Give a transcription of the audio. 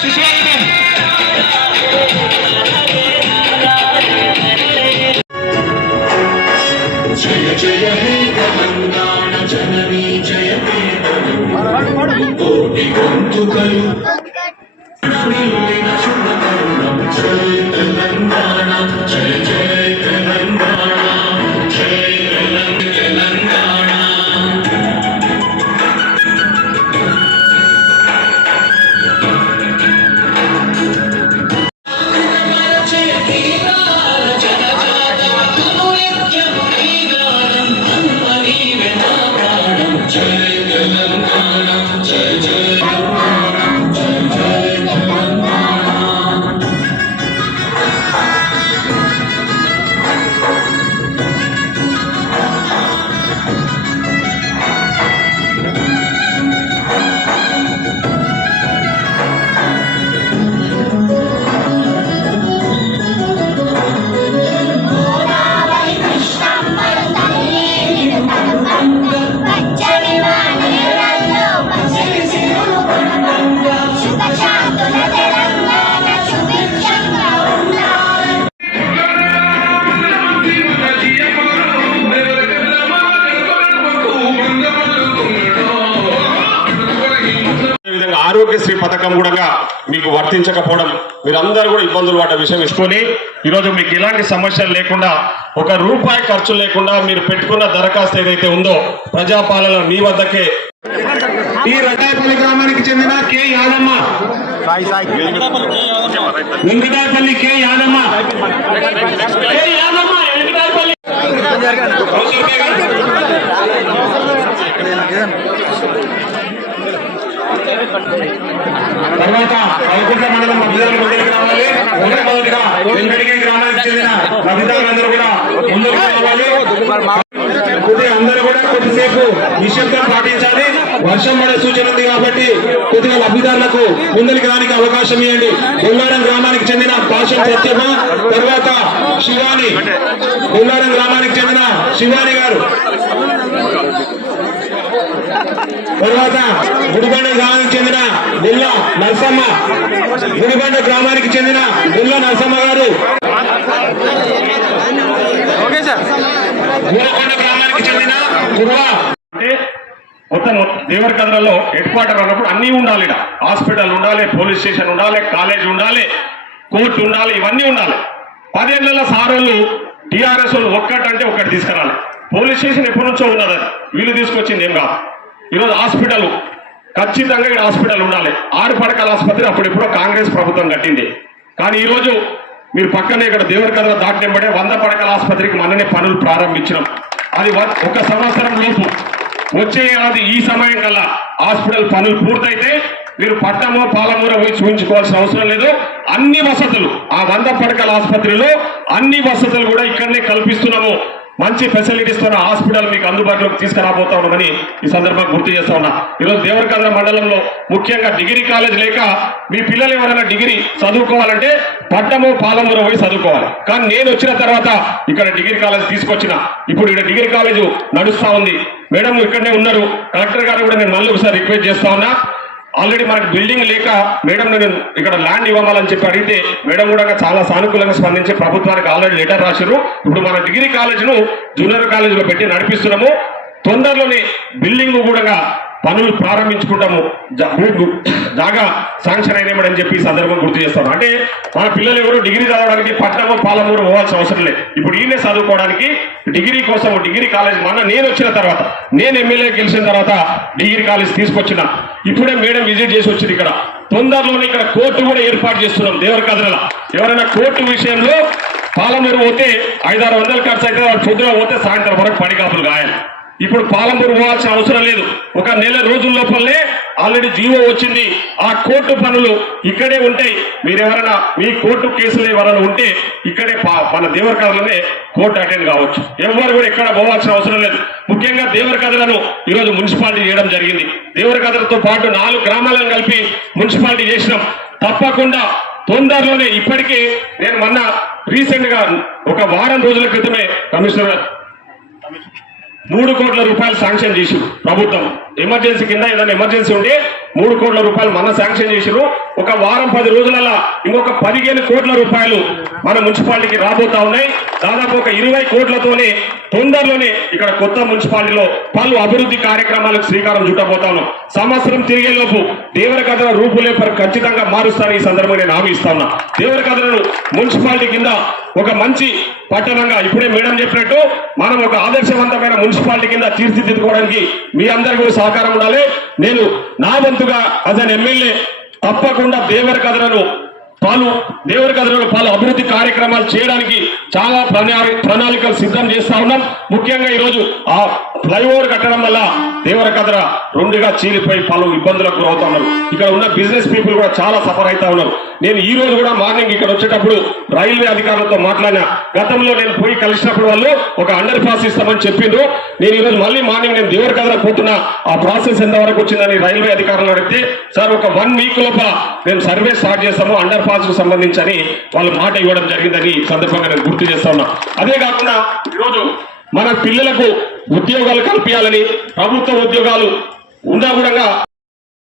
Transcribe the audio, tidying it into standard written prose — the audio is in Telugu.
జయ జయ హే తెలంగాణ జననీ జయతే కోటి గొంతుకలు జయ తెలంగాణ జయ జయ తెలంగాణ జయ తెలంగాణ ఆరోగ్యశ్రీ పథకం కూడా మీకు వర్తించకపోవడం మీరందరూ కూడా ఇబ్బందులు పడ్డ విషయం ఇసుకొని ఈరోజు మీకు ఇలాంటి సమస్యలు లేకుండా ఒక రూపాయి ఖర్చు లేకుండా మీరు పెట్టుకున్న దరఖాస్తు ఏదైతే ఉందో ప్రజాపాలన మీ వద్దకే ఈ రటాయపల్లి గ్రామానికి చెందిన కె యాదమ్మ వెంకటాయపల్లి కె యాదమ్మ తర్వాత కల్కుంట మండలం అభ్యర్థులు ముందుకు రావాలి. మొదటిగా వెంకటగిరి గ్రామానికి చెందిన లబ్ధిదారులందరూ కూడా ముందుకు రావాలి. అందరూ కూడా కొద్దిసేపు నిశ్శబ్దం పాటించాలి. వర్షం పడే సూచన ఉంది కాబట్టి కొద్దిగా లబ్ధిదారులకు ముందరికి రానికి అవకాశం ఇవ్వండి. బొల్లారం గ్రామానికి చెందిన పాషం సత్యమ, తర్వాత శివాని, బొల్లారం గ్రామానికి చెందిన శివాని గారు, తర్వాత గుడిబండ గ్రామానికి చెందిన బుల్ల నరసమ్మ, గుడిబండ గ్రామానికి చెందిన బుల్ల నరసమ్మ గారు, గుడిబండ గ్రామానికి చెందిన అంటే మొత్తం దేవరకద్రలో హెడ్ క్వార్టర్ అన్నప్పుడు అన్నీ ఉండాలి. హాస్పిటల్ ఉండాలి, పోలీస్ స్టేషన్ ఉండాలి, కాలేజ్ ఉండాలి, కోర్టు ఉండాలి, ఇవన్నీ ఉండాలి. 10 ఏళ్ల సారోళ్ళు టీఆర్ఎస్ వాళ్ళు ఒక్కటంటే ఒక్కటి తీసుకురాలి. పోలీస్ స్టేషన్ ఎప్పటి నుంచో ఉన్నది, వీళ్ళు తీసుకొచ్చింది ఏం కాదు. ఈరోజు హాస్పిటల్ ఖచ్చితంగా ఇక్కడ హాస్పిటల్ ఉండాలి. 6 పడకల ఆసుపత్రి అప్పుడెప్పుడో కాంగ్రెస్ ప్రభుత్వం కట్టింది. కానీ ఈరోజు మీరు పక్కనే ఇక్కడ దేవరకద్ర దాటినబడే 100 పడకల ఆసుపత్రికి మననే పనులు ప్రారంభించినాం. అది 1 సంవత్సరం లోపు వచ్చే ఏడాది ఈ సమయం కల్లా హాస్పిటల్ పనులు పూర్తయితే మీరు పట్టమో పాలమూర పోయి చూపించుకోవాల్సిన అవసరం లేదు. అన్ని వసతులు ఆ 100 పడకల ఆసుపత్రిలో అన్ని వసతులు కూడా ఇక్కడనే కల్పిస్తున్నాము. మంచి ఫెసిలిటీస్ తో హాస్పిటల్ మీకు అందుబాటులోకి తీసుకురాబోతా ఉన్నామని ఈ సందర్భంగా గుర్తు చేస్తా ఉన్నా. ఈరోజు దేవరకద్ర మండలంలో ముఖ్యంగా డిగ్రీ కాలేజ్ లేక మీ పిల్లలు ఎవరైనా డిగ్రీ చదువుకోవాలంటే పట్టమో పాలమూర పోయి చదువుకోవాలి. కానీ నేను వచ్చిన తర్వాత ఇక్కడ డిగ్రీ కాలేజ్ తీసుకొచ్చిన, ఇప్పుడు ఇక్కడ డిగ్రీ కాలేజ్ నడుస్తా ఉంది. మేడం ఇక్కడనే ఉన్నారు. కలెక్టర్ గారు కూడా నేను మళ్ళీ ఒకసారి రిక్వెస్ట్ చేస్తా ఉన్నా. ఆల్రెడీ మనకి బిల్డింగ్ లేక మేడం నేను ఇక్కడ ల్యాండ్ ఇవ్వాలని చెప్పి అడిగితే మేడం కూడా చాలా సానుకూలంగా స్పందించి ప్రభుత్వానికి ఆల్రెడీ లెటర్ రాశారు. ఇప్పుడు మన డిగ్రీ కాలేజ్ను జూనియర్ కాలేజీలో పెట్టి నడిపిస్తున్నాము. తొందరలోనే బిల్డింగ్ కూడా పనులు ప్రారంభించుకుంటాము. జాగా శాంక్షన్ అయినామని చెప్పి ఈ సందర్భం గుర్తు చేస్తాను. అంటే మన పిల్లలు ఎవరు డిగ్రీ చదవడానికి పట్టణము పాలమూరు పోవాల్సిన అవసరం లేదు. ఇప్పుడు ఈయనే చదువుకోవడానికి డిగ్రీ కోసం డిగ్రీ కాలేజ్ నేను వచ్చిన తర్వాత, నేను ఎమ్మెల్యే గెలిచిన తర్వాత డిగ్రీ కాలేజ్ తీసుకొచ్చిన. ఇప్పుడే మేడం విజిట్ చేసి వచ్చింది. ఇక్కడ తొందరలోనే ఇక్కడ కోర్టు కూడా ఏర్పాటు చేస్తున్నాం దేవరకద్రలో. ఎవరైనా కోర్టు విషయంలో పాలమూరు పోతే 500-600 ఖర్చు అయితే వాడు పొద్దున పోతే సాయంత్రం వరకు పడికాపులు గాయాలి. ఇప్పుడు పాలమూరు పోవాల్సిన అవసరం లేదు. 1 నెల రోజుల లోపలనే ఆల్రెడీ జీవో వచ్చింది. ఆ కోర్టు పనులు ఇక్కడే ఉంటాయి. మీరెవరైనా మీ కోర్టు కేసులు ఎవరైనా ఉంటే ఇక్కడే మన దేవరకద్రలోనే కోర్టు అటెండ్ కావచ్చు. ఎవరు కూడా ఎక్కడ పోవాల్సిన అవసరం లేదు. ముఖ్యంగా దేవరకద్రను ఈరోజు మున్సిపాలిటీ చేయడం జరిగింది. దేవరకద్రతో పాటు 4 గ్రామాలను కలిపి మున్సిపాలిటీ చేసినాం. తప్పకుండా తొందరలోనే ఇప్పటికే నేను మొన్న రీసెంట్ గా 1 వారం రోజుల క్రితమే కమిషనర్ 3 కోట్ల రూపాయలు శాంక్షన్ చేసి ప్రభుత్వం ఎమర్జెన్సీ కింద ఏదైనా ఎమర్జెన్సీ ఉంటే 3 కోట్ల రూపాయలు మన శాంక్షన్ చేసిరు. ఒక వారం 10 రోజులలో ఇంకొక 15 కోట్ల రూపాయలు మన మున్సిపాలిటీకి రాబోతా ఉన్నాయి. దాదాపు ఒక 20 కోట్లతోనే తొందరలోనే ఇక్కడ కొత్త మున్సిపాలిటీలో పలు అభివృద్ధి కార్యక్రమాలకు శ్రీకారం చుట్టబోతా ఉన్నాం. సంవత్సరం తిరిగేలోపు దేవరకద్ర రూపులేపరు ఖచ్చితంగా మారుస్తాను. ఈ సందర్భంగా నేను హామీ ఇస్తా ఉన్నా. దేవరకద్రను మున్సిపాలిటీ కింద ఒక మంచి పట్టణంగా ఇప్పుడే మేడం చెప్పినట్టు మనం ఒక ఆదర్శవంతమైన మున్సిపాలిటీ కింద తీర్చిదిద్దుకోవడానికి మీ అందరికీ సహకారం ఉండాలి. నేను నా వంతుగా యాజ్ అన్ ఎమ్మెల్యే తప్పకుండా దేవరకద్రలో పలు అభివృద్ధి కార్యక్రమాలు చేయడానికి చాలా ప్రణాళికలు సిద్ధం చేస్తా ఉన్నాం. ముఖ్యంగా ఈరోజు ఆ ఫ్లైఓవర్ కట్టడం వల్ల దేవరకద్ర 2గా చీలిపోయి పలు ఇబ్బందులకు గురవుతా ఉన్నారు. ఇక్కడ ఉన్న బిజినెస్ పీపుల్ కూడా చాలా సఫర్ అవుతా ఉన్నారు. నేను ఈ రోజు కూడా మార్నింగ్ ఇక్కడ వచ్చేటప్పుడు రైల్వే అధికారులతో మాట్లాడినా. గతంలో నేను పోయి కలిసినప్పుడు వాళ్ళు ఒక అండర్ పాస్ ఇస్తామని చెప్పిండ్రు. నేను ఈరోజు మళ్ళీ మార్నింగ్ నేను దేవరకద్ర పోతున్నా. ఆ ప్రాసెస్ ఎంతవరకు వచ్చిందని రైల్వే అధికారులు అడిగితే సార్ ఒక 1 వీక్ లోపల మేము సర్వే స్టార్ట్ చేస్తాము అండర్ పాస్ కు సంబంధించి వాళ్ళు మాట ఇవ్వడం జరిగిందని సందర్భంగా నేను గుర్తు చేస్తా ఉన్నా. అదే కాకుండా ఈరోజు మన పిల్లలకు ఉద్యోగాలు కల్పించాలని ప్రభుత్వ ఉద్యోగాలు ఉన్నా కూడా